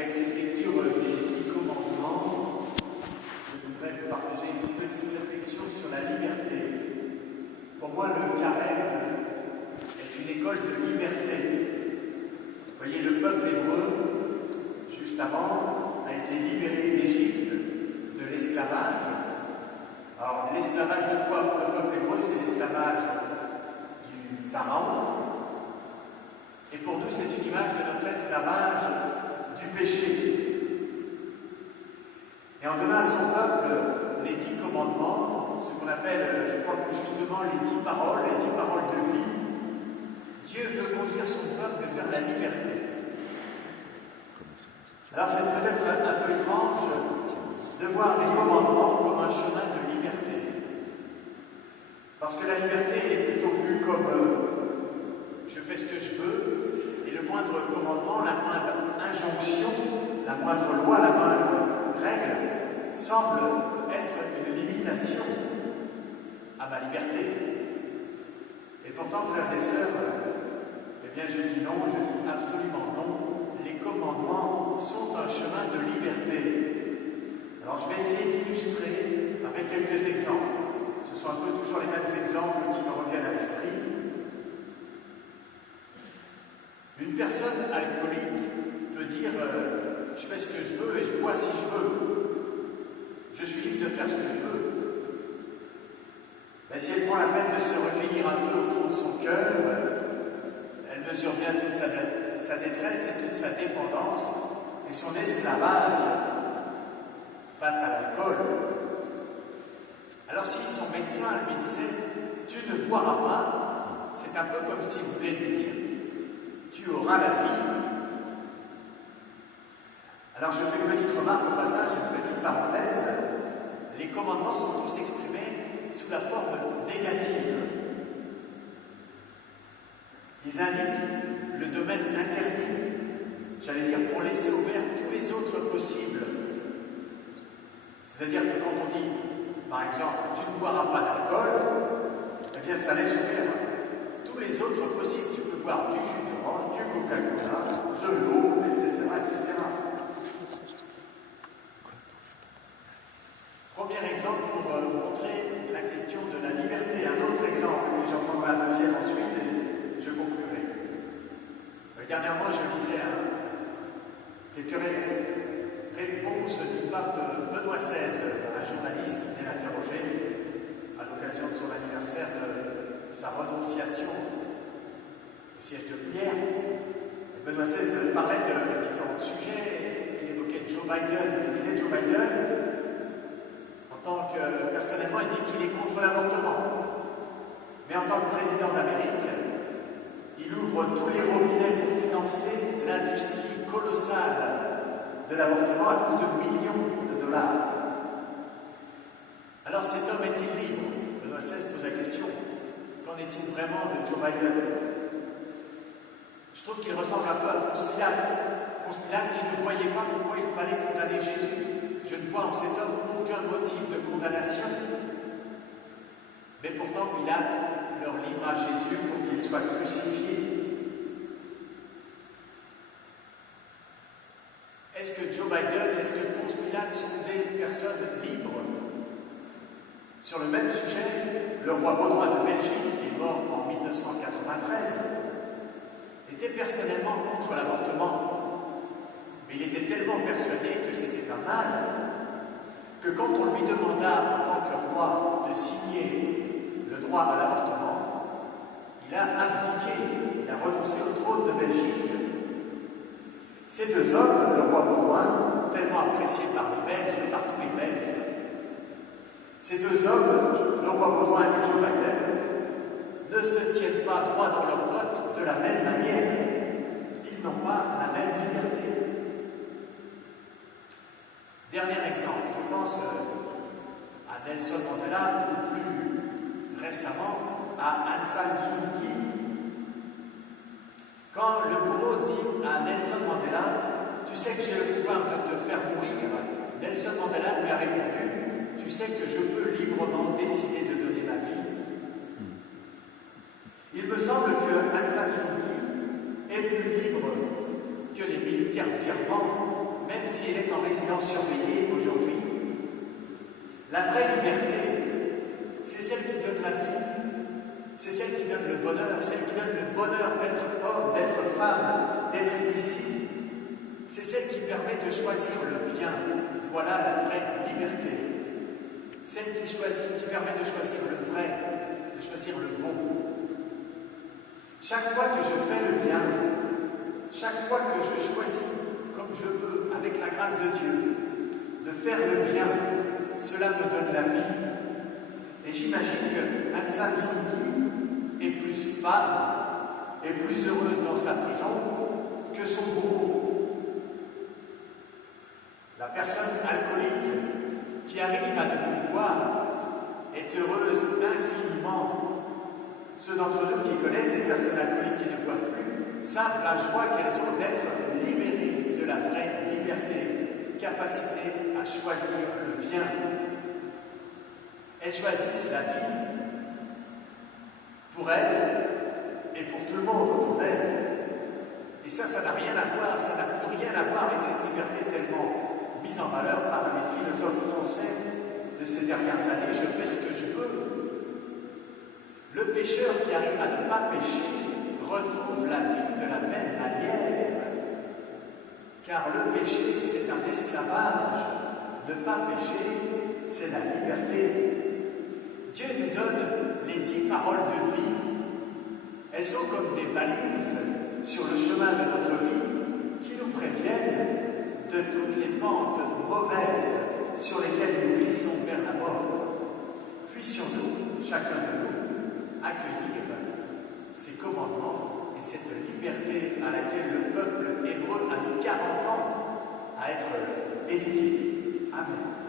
Avec cette lecture des 10 commandements, je voudrais vous partager une petite réflexion sur la liberté. Pour moi, le carême est une école de liberté. Vous voyez, le peuple hébreu, juste avant, a été libéré d'Égypte, de l'esclavage. Alors, l'esclavage de quoi pour le peuple hébreu? C'est l'esclavage du pharaon. Et pour nous, c'est une image de notre esclavage du péché. Et en donnant à son peuple les 10 commandements, ce qu'on appelle, je crois que justement, les 10 paroles de vie, Dieu veut conduire son peuple vers la liberté. Alors c'est peut-être un peu étrange de voir les commandements comme un chemin de liberté. Parce que la liberté est plutôt vue comme je fais ce que je veux, et le moindre commandement, la moindre injonction, la moindre loi, la moindre règle semble être une limitation à ma liberté. Et pourtant, frères et sœurs, eh bien je dis non, je dis absolument non. Les commandements sont un chemin de liberté. Alors je vais essayer d'illustrer avec quelques exemples. Ce sont un peu toujours les mêmes exemples qui me reviennent à l'esprit. Une personne alcoolique peut dire je fais ce que je veux et je bois si je veux. Je suis libre de faire ce que je veux. Mais si elle prend la peine de se recueillir un peu au fond de son cœur, elle mesure bien toute sa détresse et toute sa dépendance et son esclavage face à l'alcool. Alors si son médecin lui disait « tu ne boiras pas », c'est un peu comme s'il voulait lui dire « tu auras la vie ». Alors je fais une petite remarque au passage, une petite parenthèse. Les commandements sont tous exprimés sous la forme négative. Ils indiquent le domaine interdit, j'allais dire pour laisser ouvert tous les autres possibles. C'est-à-dire que quand on dit, par exemple, tu ne boiras pas d'alcool, eh bien ça laisse ouvert tous les autres possibles. Tu peux boire du jus d'orange, du Coca-Cola, de l'eau, etc., etc. Premier exemple pour montrer la question de la liberté. Un autre exemple, et j'en prendrai un deuxième ensuite et je conclurai. Dernièrement, je lisais quelques réponses du pape Benoît XVI, un journaliste qui venait l'interroger à l'occasion de son anniversaire de sa renonciation au siège de prière. Et Benoît XVI parlait de différents sujets. Il évoquait Joe Biden. Il disait Joe Biden, en tant que personnellement, il dit qu'il est contre l'avortement. Mais en tant que président d'Amérique, il ouvre tous les robinets pour financer l'industrie colossale de l'avortement à coût de millions de dollars. Alors cet homme est-il libre? Benoît XVI pose la question. Qu'en est-il vraiment de Joe Biden? Je trouve qu'il ressemble un peu à Ponce Pilate. Ponce Pilate qui ne voyait pas pourquoi il fallait condamner Jésus. Je ne vois en cet homme aucun motif de condamnation. Mais pourtant Pilate leur livre à Jésus pour qu'il soit crucifié. Est-ce que Joe Biden, est-ce que Ponce Pilate sont des personnes libres? Sur le même sujet, le roi Baudouin de Belgique, qui est mort en 1993, était personnellement contre l'avortement. Mais il était tellement persuadé que c'était un mal, que quand on lui demanda en tant que roi de signer le droit à l'avortement, il a abdiqué, il a renoncé au trône de Belgique. Ces deux hommes, le roi Baudouin, tellement apprécié par les Belges, par tous les Belges, ces deux hommes, le roi Baudouin et Joe Biden, ne se tiennent pas droit dans leurs bottes de la même manière. Ils n'ont pas la même liberté. Dernier exemple, je pense à Nelson Mandela ou plus récemment à Aung San Suu Kyi. Quand le bourreau dit à Nelson Mandela, tu sais que j'ai le pouvoir de te faire mourir, Nelson Mandela lui a répondu, tu sais que je peux librement décider de donner ma vie. Il me semble que Aung San Suu Kyi est plus libre que les militaires birmans enseignants surveillés aujourd'hui. La vraie liberté, c'est celle qui donne la vie, c'est celle qui donne le bonheur, celle qui donne le bonheur d'être homme, d'être femme, d'être ici. C'est celle qui permet de choisir le bien. Voilà la vraie liberté. Celle qui permet de choisir le vrai, de choisir le bon. Chaque fois que je fais le bien, chaque fois que je choisis, comme je veux, avec la grâce de Dieu, de faire le bien, cela me donne la vie. Et j'imagine que Aung San Suu Kyi est plus femme, est plus heureuse dans sa prison que son bourreau. La personne alcoolique qui arrive à ne plus boire est heureuse infiniment. Ceux d'entre nous qui connaissent des personnes alcooliques qui ne boivent plus savent la joie qu'elles ont d'être libérées de la vraie liberté, capacité à choisir le bien. Elles choisissent la vie pour elles et pour tout le monde autour d'elles. Et ça n'a rien à voir, ça n'a plus rien à voir avec cette liberté tellement mise en valeur par les philosophes français de ces dernières années. Je fais ce que je veux. Le pécheur qui arrive à ne pas pécher retrouve la vie de la même manière. Car le péché, c'est un esclavage. Ne pas pécher, c'est la liberté. Dieu nous donne les 10 paroles de vie. Elles sont comme des balises sur le chemin de notre vie qui nous préviennent de toutes les pentes mauvaises sur lesquelles nous glissons vers la mort. Puissions-nous, chacun de nous, accueillir ces commandements et cette liberté à laquelle le peuple hébreu a mis 40 ans à être éduqué. Amen.